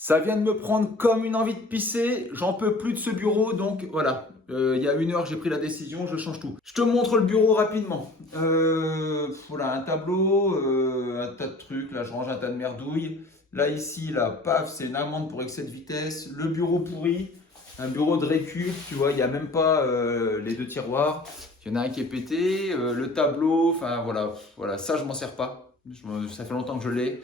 Ça vient de me prendre comme une envie de pisser, j'en peux plus de ce bureau, donc voilà. Il y a 1 heure, j'ai pris la décision, je change tout. Je te montre le bureau rapidement. Voilà, un tableau, un tas de trucs, là je range un tas de merdouilles. Là ici, là, paf, c'est une amende pour excès de vitesse. Le bureau pourri, un bureau de récup, tu vois, il n'y a même pas les 2 tiroirs. Il y en a un qui est pété, le tableau, enfin voilà, ça je m'en sers pas. Ça fait longtemps que je l'ai.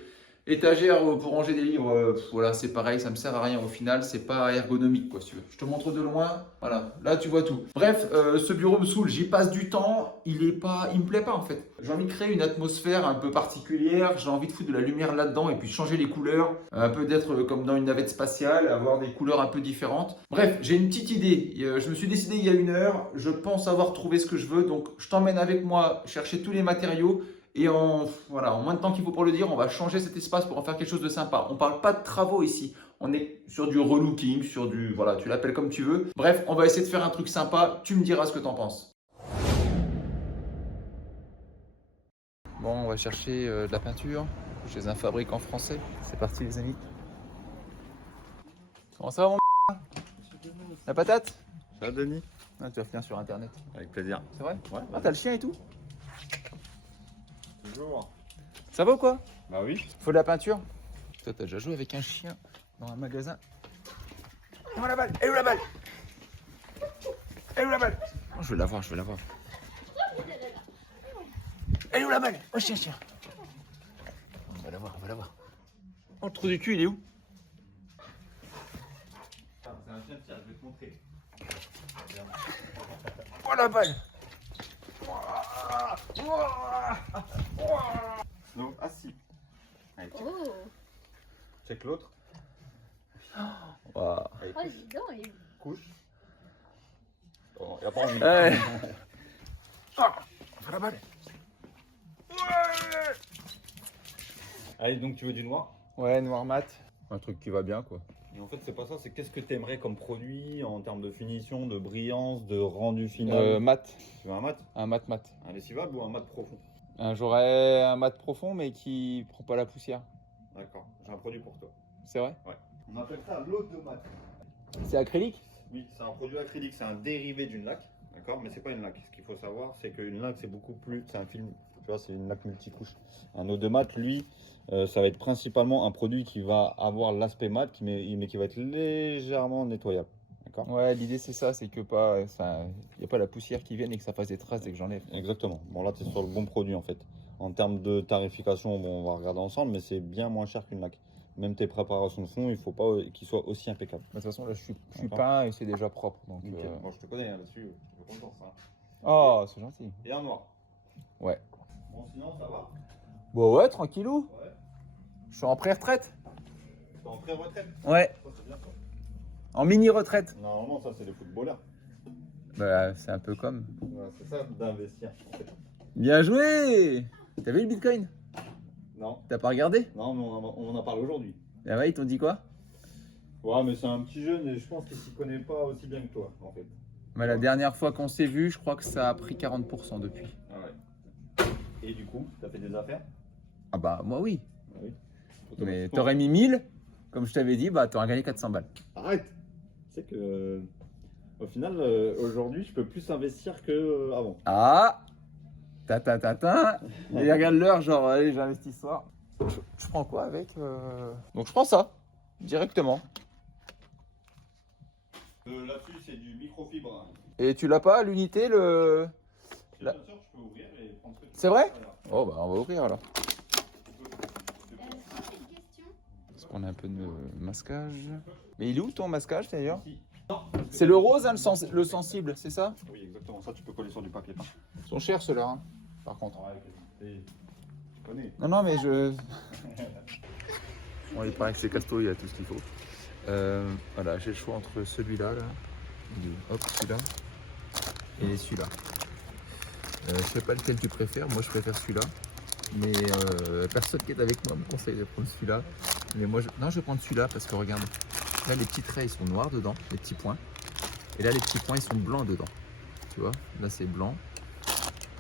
Étagère pour ranger des livres, voilà, c'est pareil, ça me sert à rien au final, c'est pas ergonomique quoi, si tu veux. Je te montre de loin, voilà, là tu vois tout. Bref, ce bureau me saoule, j'y passe du temps, il me plaît pas en fait. J'ai envie de créer une atmosphère un peu particulière, j'ai envie de foutre de la lumière là-dedans et puis changer les couleurs, un peu d'être comme dans une navette spatiale, avoir des couleurs un peu différentes. Bref, j'ai une petite idée, je me suis décidé il y a 1 heure, je pense avoir trouvé ce que je veux, donc je t'emmène avec moi chercher tous les matériaux. Et voilà, en moins de temps qu'il faut pour le dire, on va changer cet espace pour en faire quelque chose de sympa. On ne parle pas de travaux ici. On est sur du relooking, sur du... Voilà, tu l'appelles comme tu veux. Bref, on va essayer de faire un truc sympa. Tu me diras ce que tu en penses. Bon, on va chercher de la peinture chez un fabricant français. C'est parti les amis. Comment ça va mon La patate? Ça va, Denis? Ah, tu vas finir sur internet. Avec plaisir. C'est vrai? Ouais. Ah, t'as le chien et tout? Toujours. Ça va ou quoi? Bah oui. Faut de la peinture? Toi, t'as déjà joué avec un chien dans un magasin? Elle est où la balle? Elle est où la balle? Elle est où la balle? Oh, je vais la voir, je vais la voir. Elle est où la balle? Oh, chien, chien. On va la voir, on va la voir. Oh, le trou du cul, il est où? C'est un chien de tir, je vais te montrer. Oh, la balle! Donc, assis. Allez, check, Oh, check l'autre. Wow. Allez, oh couche. dis donc, il... Couche. Bon, y a pas envie. Ouais. Ah, la balle. Allez, donc tu veux du noir? Ouais, noir mat. Un truc qui va bien, quoi. Et en fait, c'est pas ça, c'est qu'est-ce que tu aimerais comme produit en termes de finition, de brillance, de rendu final? Mat. Tu veux un mat? Un mat. Un lessivable ou un mat profond? J'aurais un mat profond, mais qui prend pas la poussière. D'accord, j'ai un produit pour toi. C'est vrai? Ouais. On appelle ça l'automat. C'est acrylique? Oui, c'est un produit acrylique, c'est un dérivé d'une laque, d'accord, mais c'est pas une laque. Ce qu'il faut savoir, c'est qu'une laque, c'est beaucoup plus, c'est un film, tu vois, c'est une laque multicouche. Un eau de mat, lui, ça va être principalement un produit qui va avoir l'aspect mat, mais qui va être légèrement nettoyable, d'accord. Ouais, l'idée c'est ça, c'est que pas, il n'y a pas la poussière qui vienne et que ça fasse des traces dès que j'enlève. Exactement. Bon, là, tu es sur le bon produit en fait. En termes de tarification, bon, on va regarder ensemble, mais c'est bien moins cher qu'une laque. Même tes préparations de fond, il faut pas qu'ils soient aussi impeccables. De toute façon, là, je suis D'accord. peint et c'est déjà propre. Donc, Ok. Bon, je te connais hein, là-dessus, je suis content ça. Oh, c'est gentil. Et un noir. Ouais. Bon, sinon, ça va? Bon, ouais, tranquillou. Ouais. Je suis en pré-retraite. T'es en pré-retraite? Ouais. Ça, c'est bien ça. En mini-retraite. Normalement, ça, c'est les footballeurs. Bah, c'est un peu comme. Ouais, c'est ça d'investir en fait. Bien joué. T'as vu le bitcoin? Non, T'as pas regardé? non, mais on en parle aujourd'hui. Ah ouais, ils t'ont dit quoi? Ouais, mais c'est un petit jeune et je pense qu'il s'y connaît pas aussi bien que toi en fait. Bah, la dernière fois qu'on s'est vu, je crois que ça a pris 40% depuis. Ah ouais. Et du coup, t'as fait des affaires? Ah bah, moi oui. Ah oui. Mais t'aurais mis 1000, comme je t'avais dit, bah t'aurais gagné 400 balles. Arrête! Tu sais que au final, aujourd'hui, je peux plus investir que avant. Ah! Ta. Et regarde l'heure, genre, allez, j'investis ce soir. Je prends quoi avec Donc je prends ça, directement. Là-dessus, c'est du microfibre. Et tu l'as pas, l'unité, le... Bien sûr, je peux ouvrir et prendre ce que tu C'est veux. vrai? Voilà. Oh bah on va ouvrir alors. J'ai une question. Parce qu'on a un peu de masquage. Mais il est où ton masquage d'ailleurs? Ici. C'est le rose, hein, le sensible, c'est ça? Oui, exactement. Ça, tu peux coller sur du papier peint. Ils sont chers ceux-là, hein, par contre. Ouais, tu connais. Non, mais je... Bon, il paraît que c'est Casto, il y a tout ce qu'il faut. Voilà, j'ai le choix entre celui-là, là. Hop, celui-là. Et celui-là. Je sais pas lequel tu préfères, moi je préfère celui-là. Mais personne qui est avec moi me conseille de prendre celui-là. Mais moi, non, je vais prendre celui-là parce que regarde. Là, les petits traits, ils sont noirs dedans, les petits points. Et là, les petits points, ils sont blancs dedans. Tu vois, là, c'est blanc.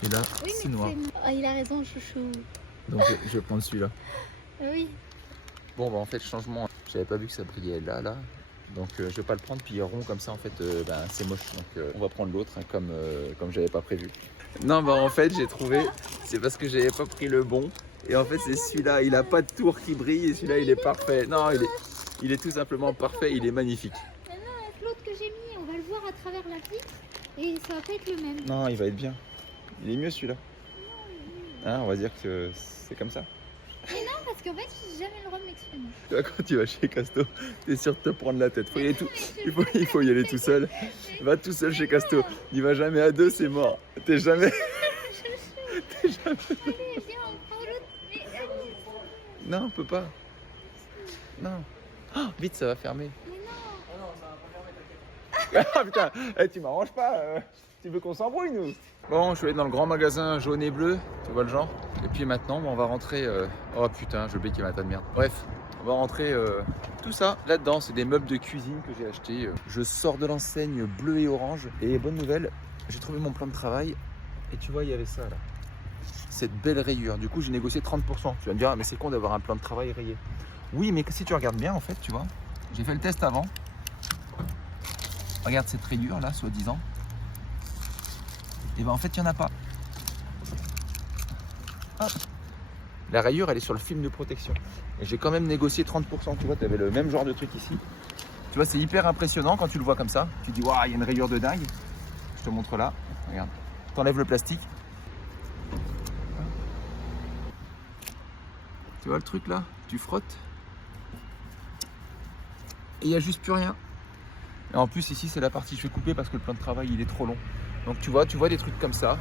Et là, Oui, c'est mais noir. Ah, il a raison, chouchou. Donc, je vais prendre celui-là. Oui. Bon, bah, en fait, changement J'avais pas vu que ça brillait là. Donc je vais pas le prendre, puis rond comme ça en fait, c'est moche. Donc on va prendre l'autre hein, comme j'avais pas prévu. Non bah en fait j'ai trouvé, c'est parce que j'avais pas pris le bon. Et en fait c'est celui-là, il a pas de tour qui brille et celui-là il est parfait. Non il est tout simplement parfait, il est magnifique. Mais non, avec l'autre que j'ai mis, on va le voir à travers la vitre et ça va pas être le même. Non il va être bien. Il est mieux celui-là. Hein, on va dire que c'est comme ça. Non, parce qu'en fait, j'ai jamais le droit de m'exprimer. Tu vois, quand tu vas chez Casto, t'es sûr de te prendre la tête. Il faut y aller tout seul. Va tout seul chez Casto. Il va jamais à deux, c'est mort. T'es jamais. Allez, viens, on prend l'autre. Mais allez. Non, on peut pas. Non. Oh, vite, ça va fermer. Mais non. Ah non, ça va pas fermer, t'inquiète. Ah putain, tu m'arranges pas. Tu veux qu'on s'embrouille, nous? Bon, je suis allé dans le grand magasin jaune et bleu, tu vois le genre. Et puis maintenant, on va rentrer... Oh putain, j'ai oublié qu'il y avait un tas de merde. Bref, on va rentrer tout ça là-dedans. C'est des meubles de cuisine que j'ai achetés. Je sors de l'enseigne bleu et orange. Et bonne nouvelle, j'ai trouvé mon plan de travail. Et tu vois, il y avait ça là. Cette belle rayure. Du coup, j'ai négocié 30%. Tu vas me dire, ah, mais c'est con d'avoir un plan de travail rayé. Oui, mais si tu regardes bien, en fait, tu vois, j'ai fait le test avant. Regarde cette rayure là, soi-disant. Et ben en fait, il n'y en a pas. Hop. La rayure, elle est sur le film de protection. Et j'ai quand même négocié 30%. Tu vois, tu avais le même genre de truc ici. Tu vois, c'est hyper impressionnant quand tu le vois comme ça. Tu te dis, waouh, il y a une rayure de dingue. Je te montre là. Regarde. T'enlèves le plastique. Tu vois le truc là? Tu frottes. Et il n'y a juste plus rien. Et en plus, ici, c'est la partie que je vais couper parce que le plan de travail, il est trop long. Donc tu vois des trucs comme ça.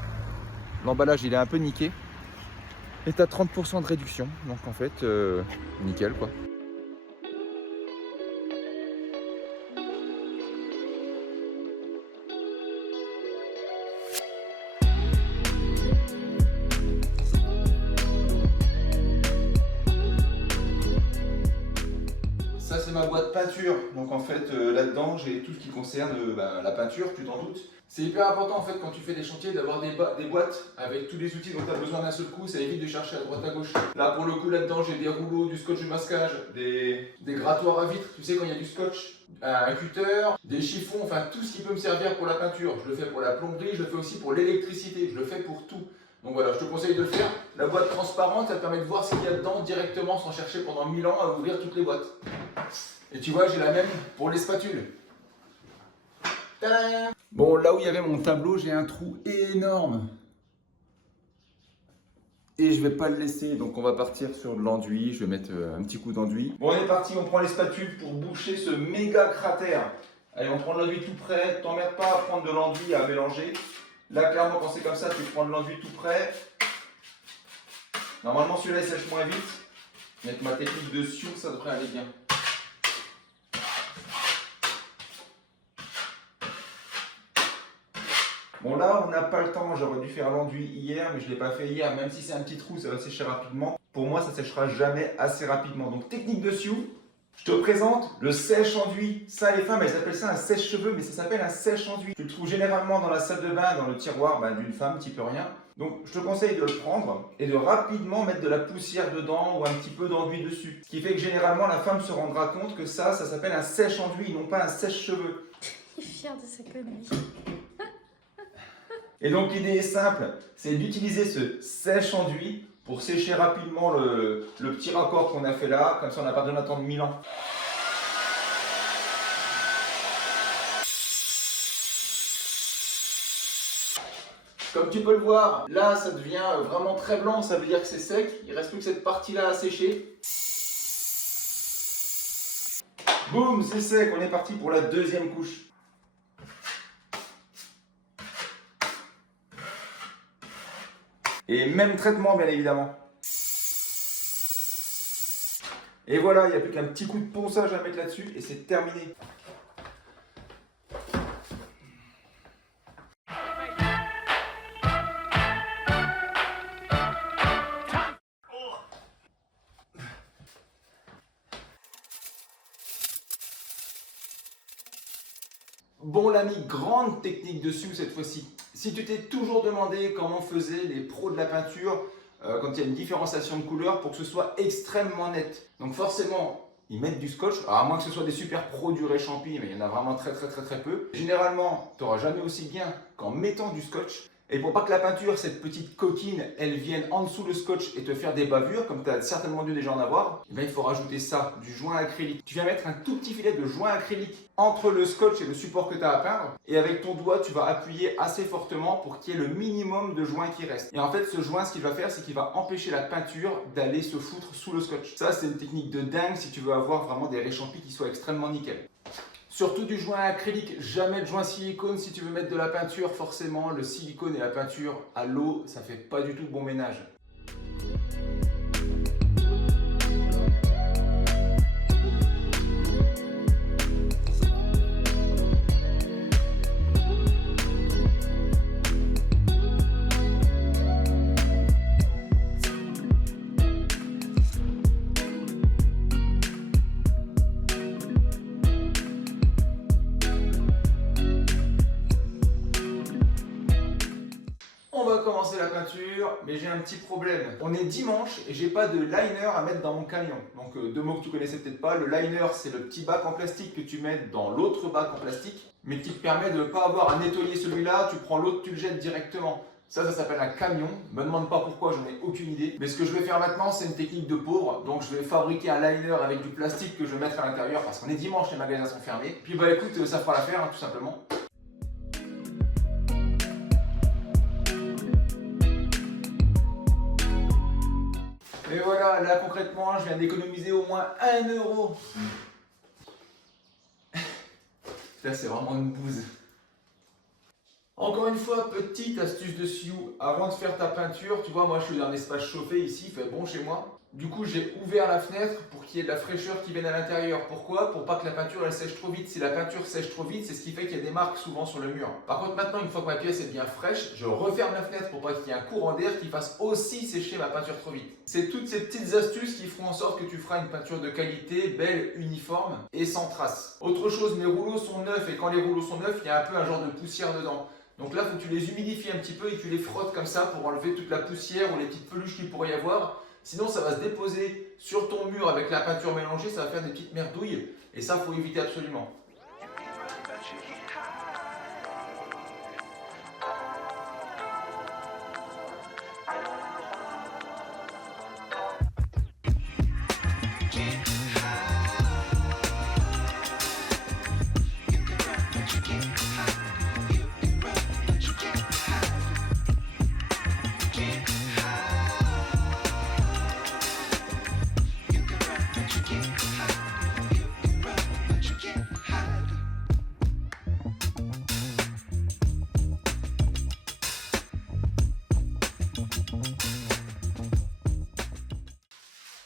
L'emballage, il est un peu niqué. Et tu as 30% de réduction. Donc en fait, nickel quoi. Ça c'est ma boîte peinture, donc en fait là-dedans j'ai tout ce qui concerne la peinture, tu t'en doutes. C'est hyper important en fait quand tu fais des chantiers d'avoir des boîtes avec tous les outils dont tu as besoin d'un seul coup, ça évite de chercher à droite à gauche. Là pour le coup là-dedans j'ai des rouleaux, du scotch de masquage, des grattoirs à vitre, tu sais quand il y a du scotch, un cutter, des chiffons, enfin tout ce qui peut me servir pour la peinture. Je le fais pour la plomberie, je le fais aussi pour l'électricité, je le fais pour tout. Donc voilà, je te conseille de le faire. La boîte transparente, ça te permet de voir ce qu'il y a dedans directement sans chercher pendant 1000 ans à ouvrir toutes les boîtes. Et tu vois, j'ai la même pour les spatules. Tadam! Bon, là où il y avait mon tableau, j'ai un trou énorme. Et je vais pas le laisser, donc on va partir sur de l'enduit. Je vais mettre un petit coup d'enduit. Bon, on est parti, on prend les spatules pour boucher ce méga cratère. Allez, on prend de l'enduit tout près. T'emmerdes pas à prendre de l'enduit à mélanger. Là, clairement, quand c'est comme ça, tu prends de l'enduit tout près. Normalement, celui-là, il sèche moins vite. Avec ma technique de sioux, ça devrait aller bien. Bon là, on n'a pas le temps, j'aurais dû faire l'enduit hier, mais je ne l'ai pas fait hier, même si c'est un petit trou, ça va sécher rapidement. Pour moi, ça séchera jamais assez rapidement. Donc technique de sioux, je te présente le sèche-enduit. Ça, les femmes, elles appellent ça un sèche-cheveux, mais ça s'appelle un sèche-enduit. Tu le trouves généralement dans la salle de bain, dans le tiroir d'une femme, petit peu rien. Donc je te conseille de le prendre et de rapidement mettre de la poussière dedans ou un petit peu d'enduit dessus. Ce qui fait que généralement, la femme se rendra compte que ça s'appelle un sèche-enduit, non pas un sèche-cheveux. Il est fier de sa connerie. Et donc l'idée est simple, c'est d'utiliser ce sèche-enduit pour sécher rapidement le petit raccord qu'on a fait là, comme ça on n'a pas besoin d'attendre 1000 ans. Comme tu peux le voir, là ça devient vraiment très blanc, ça veut dire que c'est sec, il reste plus que cette partie-là à sécher. Boum, c'est sec, on est parti pour la deuxième couche. Et même traitement, bien évidemment. Et voilà, il n'y a plus qu'un petit coup de ponçage à mettre là-dessus et c'est terminé. Bon l'ami, grande technique dessus cette fois-ci. Si tu t'es toujours demandé comment faisaient les pros de la peinture quand il y a une différenciation de couleurs pour que ce soit extrêmement net. Donc forcément, ils mettent du scotch. Alors à moins que ce soit des super pros du Réchampi, mais il y en a vraiment très peu. Généralement, tu n'auras jamais aussi bien qu'en mettant du scotch. Et pour pas que la peinture, cette petite coquine, elle vienne en dessous le scotch et te faire des bavures, comme tu as certainement dû déjà en avoir, il faut rajouter ça, du joint acrylique. Tu viens mettre un tout petit filet de joint acrylique entre le scotch et le support que tu as à peindre. Et avec ton doigt, tu vas appuyer assez fortement pour qu'il y ait le minimum de joint qui reste. Et en fait, ce joint, ce qu'il va faire, c'est qu'il va empêcher la peinture d'aller se foutre sous le scotch. Ça, c'est une technique de dingue si tu veux avoir vraiment des Réchampis qui soient extrêmement nickel. Surtout du joint acrylique, jamais de joint silicone si tu veux mettre de la peinture. Forcément, le silicone et la peinture à l'eau, ça fait pas du tout bon ménage. On va commencer la peinture, mais j'ai un petit problème. On est dimanche et j'ai pas de liner à mettre dans mon camion. Donc deux mots que tu connaissais peut-être pas. Le liner, c'est le petit bac en plastique que tu mets dans l'autre bac en plastique, mais qui te permet de ne pas avoir à nettoyer celui-là. Tu prends l'autre, tu le jettes directement. Ça s'appelle un camion. Me demande pas pourquoi, j'en ai aucune idée. Mais ce que je vais faire maintenant, c'est une technique de pauvre. Donc je vais fabriquer un liner avec du plastique que je vais mettre à l'intérieur parce qu'on est dimanche, les magasins sont fermés. Puis bah écoute, ça fera l'affaire, hein, tout simplement. Et voilà, là concrètement, je viens d'économiser au moins 1 euro. Là, c'est vraiment une bouse. Encore une fois, petite astuce de Sioux, avant de faire ta peinture, tu vois, moi je suis dans un espace chauffé ici, il fait bon chez moi. Du coup, j'ai ouvert la fenêtre pour qu'il y ait de la fraîcheur qui vienne à l'intérieur. Pourquoi? Pour pas que la peinture elle sèche trop vite. Si la peinture sèche trop vite, c'est ce qui fait qu'il y a des marques souvent sur le mur. Par contre, maintenant, une fois que ma pièce est bien fraîche, je referme la fenêtre pour pas qu'il y ait un courant d'air qui fasse aussi sécher ma peinture trop vite. C'est toutes ces petites astuces qui feront en sorte que tu feras une peinture de qualité, belle, uniforme et sans traces. Autre chose, mes rouleaux sont neufs et quand les rouleaux sont neufs, il y a un peu un genre de poussière dedans. Donc là, il faut que tu les humidifies un petit peu et que tu les frottes comme ça pour enlever toute la poussière ou les petites peluches qu'il pourrait y avoir. Sinon, ça va se déposer sur ton mur avec la peinture mélangée, ça va faire des petites merdouilles et ça, il faut éviter absolument.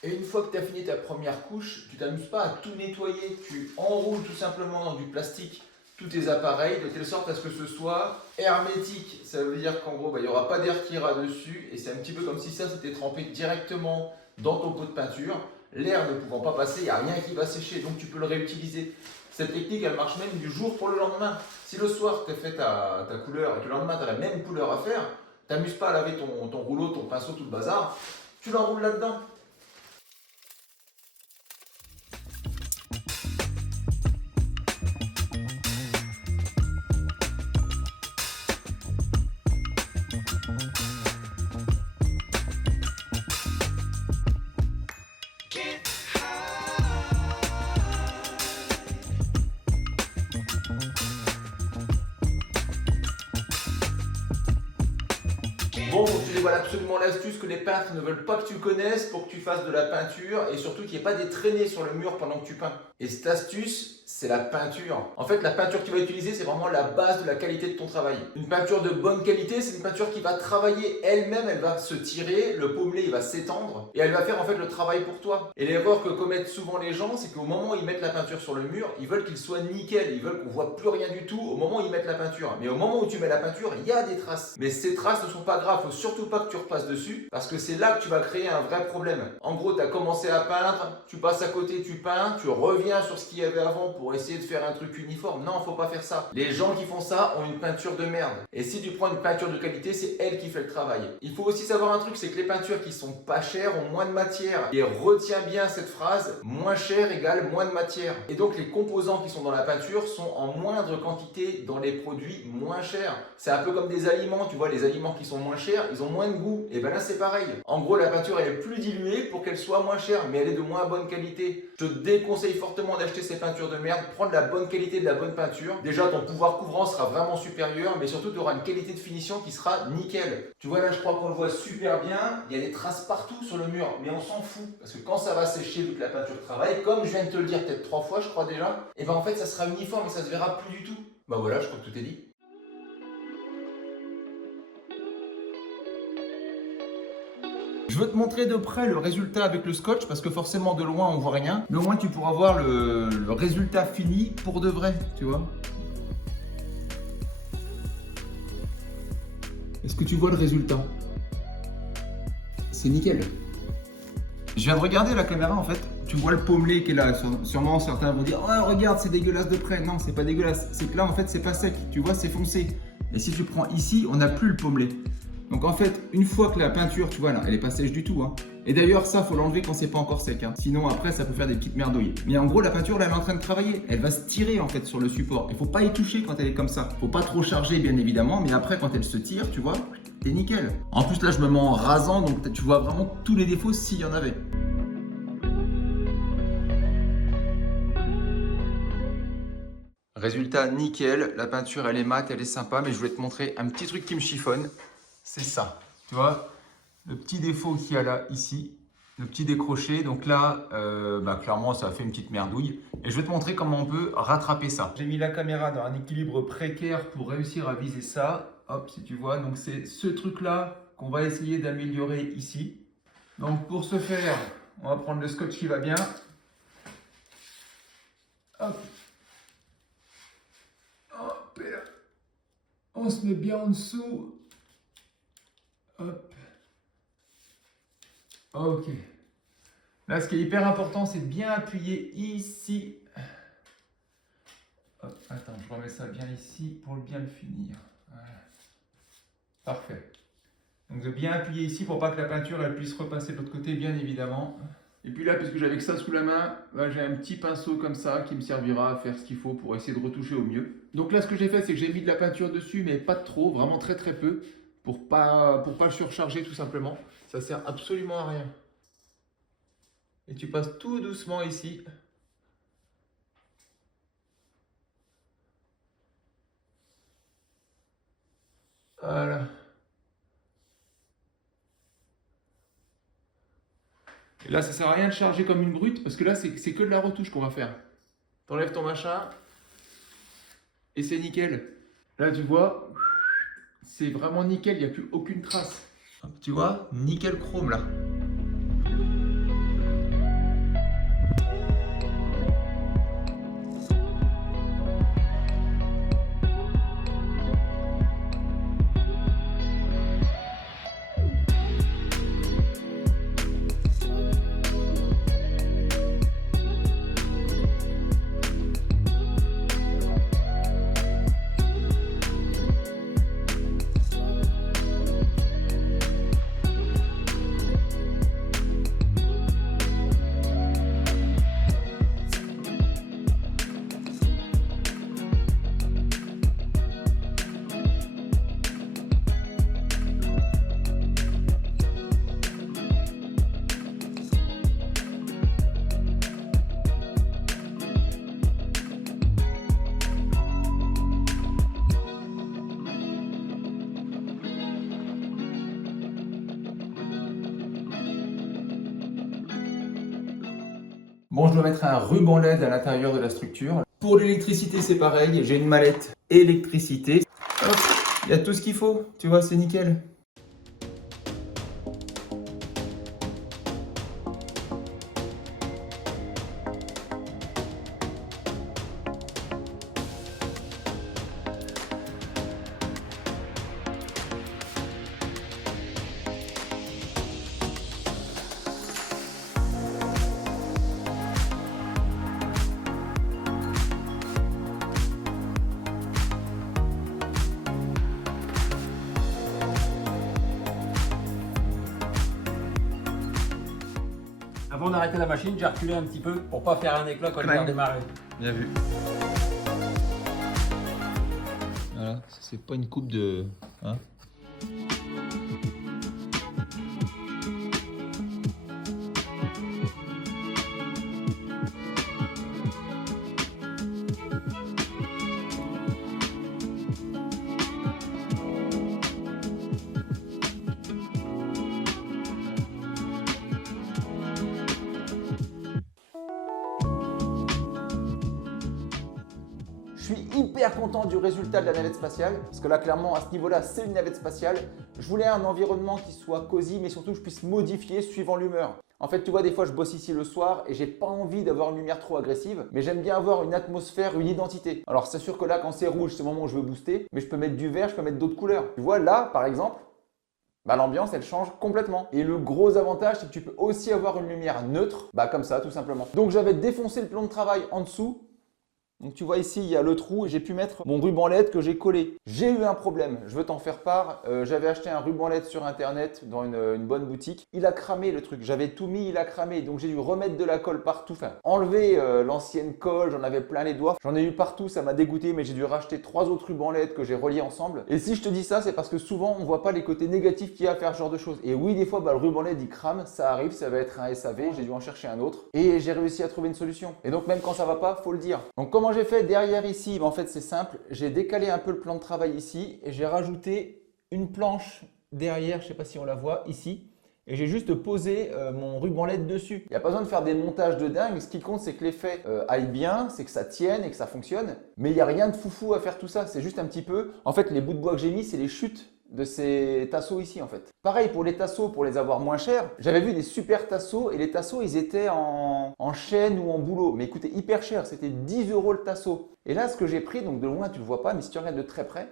Et une fois que tu as fini ta première couche, tu t'amuses pas à tout nettoyer, tu enroules tout simplement dans du plastique tous tes appareils de telle sorte à ce que ce soit hermétique. Ça veut dire qu'en gros, il n'y aura pas d'air qui ira dessus et c'est un petit peu comme si ça s'était trempé directement dans ton pot de peinture. L'air ne pouvant pas passer, il n'y a rien qui va sécher, donc tu peux le réutiliser. Cette technique, elle marche même du jour pour le lendemain. Si le soir, tu as fait ta couleur et que le lendemain, tu as la même couleur à faire, t'amuses pas à laver ton rouleau, ton pinceau, tout le bazar, tu l'enroules là-dedans. Bon, je te dévoile absolument l'astuce que les peintres ne veulent pas que tu connaisses pour que tu fasses de la peinture et surtout qu'il n'y ait pas des traînées sur le mur pendant que tu peins. Et cette astuce, c'est la peinture. En fait, la peinture que tu vas utiliser, c'est vraiment la base de la qualité de ton travail. Une peinture de bonne qualité, c'est une peinture qui va travailler elle-même, elle va se tirer, le pommelé il va s'étendre et elle va faire en fait le travail pour toi. Et l'erreur que commettent souvent les gens, c'est qu'au moment où ils mettent la peinture sur le mur, ils veulent qu'il soit nickel, ils veulent qu'on voit plus rien du tout au moment où ils mettent la peinture. Mais au moment où tu mets la peinture, il y a des traces. Mais ces traces ne sont pas graves, faut surtout pas pas que tu repasses dessus parce que c'est là que tu vas créer un vrai problème. En gros, tu as commencé à peindre, tu passes à côté, tu peins, tu reviens sur ce qu'il y avait avant pour essayer de faire un truc uniforme. Non, faut pas faire ça. Les gens qui font ça ont une peinture de merde. Et si tu prends une peinture de qualité, c'est elle qui fait le travail. Il faut aussi savoir un truc, c'est que les peintures qui sont pas chères ont moins de matière. Et retiens bien cette phrase, moins cher égale moins de matière. Et donc les composants qui sont dans la peinture sont en moindre quantité dans les produits moins chers. C'est un peu comme des aliments, tu vois, les aliments qui sont moins chers, ils ont moins de goût. Et ben là c'est pareil. En gros, la peinture elle est plus diluée pour qu'elle soit moins chère, mais elle est de moins bonne qualité. Je te déconseille fortement d'acheter ces peintures de merde. Prends de la bonne qualité, de la bonne peinture. Déjà ton pouvoir couvrant sera vraiment supérieur, mais surtout tu auras une qualité de finition qui sera nickel. Tu vois là, je crois qu'on le voit super bien. Il y a des traces partout sur le mur, mais on s'en fout parce que quand ça va sécher vu que la peinture travaille, comme je viens de te le dire peut-être 3 fois, je crois déjà, et ben en fait ça sera uniforme et ça se verra plus du tout. Bah voilà, je crois que tout est dit. Je veux te montrer de près le résultat avec le scotch parce que forcément de loin on voit rien, mais au moins tu pourras voir le résultat fini pour de vrai, tu vois. Est-ce que tu vois le résultat? C'est nickel. Je viens de regarder la caméra en fait, tu vois le pommelé qui est là, sûrement certains vont dire « Oh regarde c'est dégueulasse de près », non c'est pas dégueulasse, c'est que là en fait c'est pas sec, tu vois c'est foncé. Et si tu prends ici, on n'a plus le pommelé. Donc en fait, une fois que la peinture, tu vois là, elle est pas sèche du tout. Hein. Et d'ailleurs ça, faut l'enlever quand c'est pas encore sec. Hein. Sinon après, ça peut faire des petites merdouilles. Mais en gros, la peinture, là, elle est en train de travailler. Elle va se tirer en fait sur le support. Il faut pas y toucher quand elle est comme ça. Faut pas trop charger bien évidemment, mais après quand elle se tire, tu vois, t'es nickel. En plus là, je me mets en rasant, donc tu vois vraiment tous les défauts s'il y en avait. Résultat nickel, la peinture elle est mate, elle est sympa, mais je voulais te montrer un petit truc qui me chiffonne, c'est ça. Tu vois, le petit défaut qu'il y a là, ici, le petit décroché, donc là, clairement ça a fait une petite merdouille. Et je vais te montrer comment on peut rattraper ça. J'ai mis la caméra dans un équilibre précaire pour réussir à viser ça. Hop, si tu vois, donc c'est ce truc là qu'on va essayer d'améliorer ici. Donc pour ce faire, on va prendre le scotch qui va bien. Hop. On se met bien en dessous. Hop. Ok. Là, ce qui est hyper important, c'est de bien appuyer ici. Hop, attends, je remets ça bien ici pour bien le finir. Voilà. Parfait. Donc de bien appuyer ici pour pas que la peinture elle puisse repasser de l'autre côté, bien évidemment. Et puis là, puisque j'avais que ça sous la main, j'ai un petit pinceau comme ça qui me servira à faire ce qu'il faut pour essayer de retoucher au mieux. Donc là, ce que j'ai fait, c'est que j'ai mis de la peinture dessus, mais pas de trop, vraiment très très peu, pour pas le surcharger tout simplement. Ça sert absolument à rien. Et tu passes tout doucement ici. Voilà. Et là, ça sert à rien de charger comme une brute parce que là, c'est que de la retouche qu'on va faire. T'enlèves ton machin et c'est nickel. Là, tu vois, c'est vraiment nickel, il n'y a plus aucune trace. Tu vois, nickel chrome là. Bon, je dois mettre un ruban LED à l'intérieur de la structure. Pour l'électricité, c'est pareil. J'ai une mallette électricité. Hop, il y a tout ce qu'il faut. Tu vois, c'est nickel. on a arrêté la machine, j'ai reculé un petit peu pour pas faire un éclat quand j'ai redémarré. Bien vu. Voilà, c'est pas une coupe de... Hein. Je suis hyper content du résultat de la navette spatiale, parce que là clairement à ce niveau-là c'est une navette spatiale. Je voulais un environnement qui soit cosy, mais surtout que je puisse modifier suivant l'humeur. En fait tu vois, des fois je bosse ici le soir et j'ai pas envie d'avoir une lumière trop agressive, mais j'aime bien avoir une atmosphère, une identité. Alors c'est sûr que là quand c'est rouge c'est le moment où je veux booster, mais je peux mettre du vert, je peux mettre d'autres couleurs. Tu vois là par exemple, bah, l'ambiance elle change complètement. Et le gros avantage c'est que tu peux aussi avoir une lumière neutre, bah comme ça tout simplement. Donc j'avais défoncé le plan de travail en dessous. Donc tu vois ici, il y a le trou et j'ai pu mettre mon ruban LED que j'ai collé. J'ai eu un problème, je veux t'en faire part. J'avais acheté un ruban LED sur internet dans une bonne boutique. Il a cramé le truc, j'avais tout mis, il a cramé. Donc j'ai dû remettre de la colle partout. Enfin, enlever l'ancienne colle, j'en avais plein les doigts. J'en ai eu partout, ça m'a dégoûté, mais j'ai dû racheter 3 autres rubans LED que j'ai reliés ensemble. Et si je te dis ça, c'est parce que souvent on ne voit pas les côtés négatifs qu'il y a à faire ce genre de choses. Et oui, des fois, bah, le ruban LED il crame, ça arrive, ça va être un SAV, j'ai dû en chercher un autre. Et j'ai réussi à trouver une solution. Et donc même quand ça va pas, faut le dire. Donc comment j'ai fait derrière ici? En fait c'est simple, j'ai décalé un peu le plan de travail ici et j'ai rajouté une planche derrière, je sais pas si on la voit ici, et j'ai juste posé mon ruban LED dessus. Il n'y a pas besoin de faire des montages de dingue, ce qui compte c'est que l'effet aille bien, c'est que ça tienne et que ça fonctionne, mais il n'y a rien de foufou à faire tout ça, c'est juste un petit peu, en fait les bouts de bois que j'ai mis c'est les chutes de ces tasseaux ici en fait. Pareil pour les tasseaux, pour les avoir moins chers, j'avais vu des super tasseaux et les tasseaux ils étaient en chêne ou en bouleau, mais écoutez hyper cher, c'était 10 € le tasseau. Et là ce que j'ai pris, donc de loin tu le vois pas, mais si tu regardes de très près,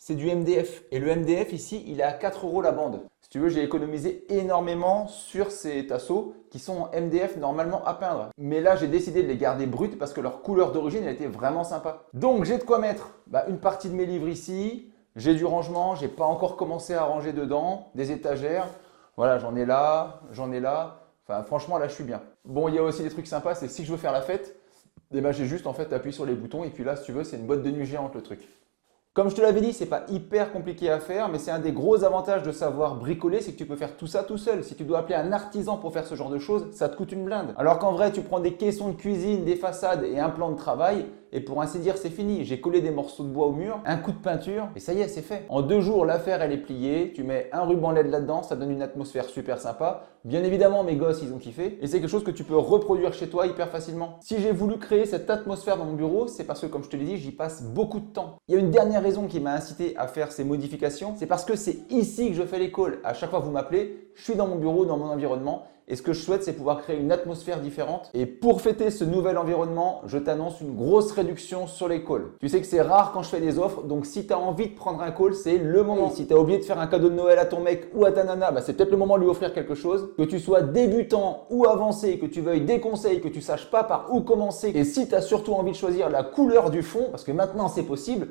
c'est du MDF. Et le MDF ici il est à 4 € la bande. Si tu veux, j'ai économisé énormément sur ces tasseaux qui sont en MDF normalement à peindre. Mais là j'ai décidé de les garder bruts parce que leur couleur d'origine elle était vraiment sympa. Donc j'ai de quoi mettre une partie de mes livres ici. J'ai du rangement, j'ai pas encore commencé à ranger dedans, des étagères. Voilà, j'en ai là, j'en ai là. Enfin, franchement, là, je suis bien. Bon, il y a aussi des trucs sympas, c'est que si je veux faire la fête, eh ben, j'ai juste en fait appuyé sur les boutons et puis là, si tu veux, c'est une boîte de nuit géante le truc. Comme je te l'avais dit, c'est pas hyper compliqué à faire, mais c'est un des gros avantages de savoir bricoler, c'est que tu peux faire tout ça tout seul. Si tu dois appeler un artisan pour faire ce genre de choses, ça te coûte une blinde. Alors qu'en vrai, tu prends des caissons de cuisine, des façades et un plan de travail, et pour ainsi dire, c'est fini. J'ai collé des morceaux de bois au mur, un coup de peinture, et ça y est, c'est fait. En 2 jours, l'affaire, elle est pliée. Tu mets un ruban LED là-dedans, ça donne une atmosphère super sympa. Bien évidemment, mes gosses, ils ont kiffé. Et c'est quelque chose que tu peux reproduire chez toi hyper facilement. Si j'ai voulu créer cette atmosphère dans mon bureau, c'est parce que, comme je te l'ai dit, j'y passe beaucoup de temps. Il y a une dernière raison qui m'a incité à faire ces modifications, c'est parce que c'est ici que je fais les calls. À chaque fois que vous m'appelez, je suis dans mon bureau, dans mon environnement. Et ce que je souhaite, c'est pouvoir créer une atmosphère différente. Et pour fêter ce nouvel environnement, je t'annonce une grosse réduction sur les calls. Tu sais que c'est rare quand je fais des offres, donc si tu as envie de prendre un call, c'est le moment. Si tu as oublié de faire un cadeau de Noël à ton mec ou à ta nana, c'est peut-être le moment de lui offrir quelque chose. Que tu sois débutant ou avancé, que tu veuilles des conseils, que tu saches pas par où commencer. Et si tu as surtout envie de choisir la couleur du fond, parce que maintenant c'est possible,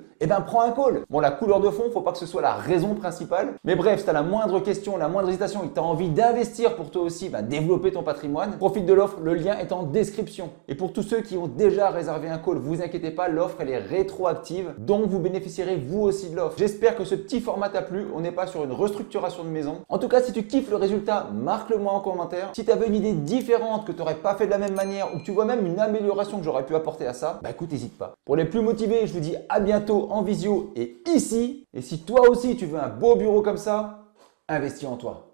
prends un call. Bon, la couleur de fond, faut pas que ce soit la raison principale. Mais bref, si tu as la moindre question, la moindre hésitation et que tu as envie d'investir pour toi aussi, développer ton patrimoine, profite de l'offre, le lien est en description. Et pour tous ceux qui ont déjà réservé un call, vous inquiétez pas, l'offre elle est rétroactive, donc vous bénéficierez vous aussi de l'offre. J'espère que ce petit format t'a plu, on n'est pas sur une restructuration de maison. En tout cas, si tu kiffes le résultat, marque-le moi en commentaire. Si tu avais une idée différente que tu n'aurais pas fait de la même manière ou que tu vois même une amélioration que j'aurais pu apporter à ça, écoute, n'hésite pas. Pour les plus motivés, je vous dis à bientôt en visio et ici. Et si toi aussi tu veux un beau bureau comme ça, investis en toi.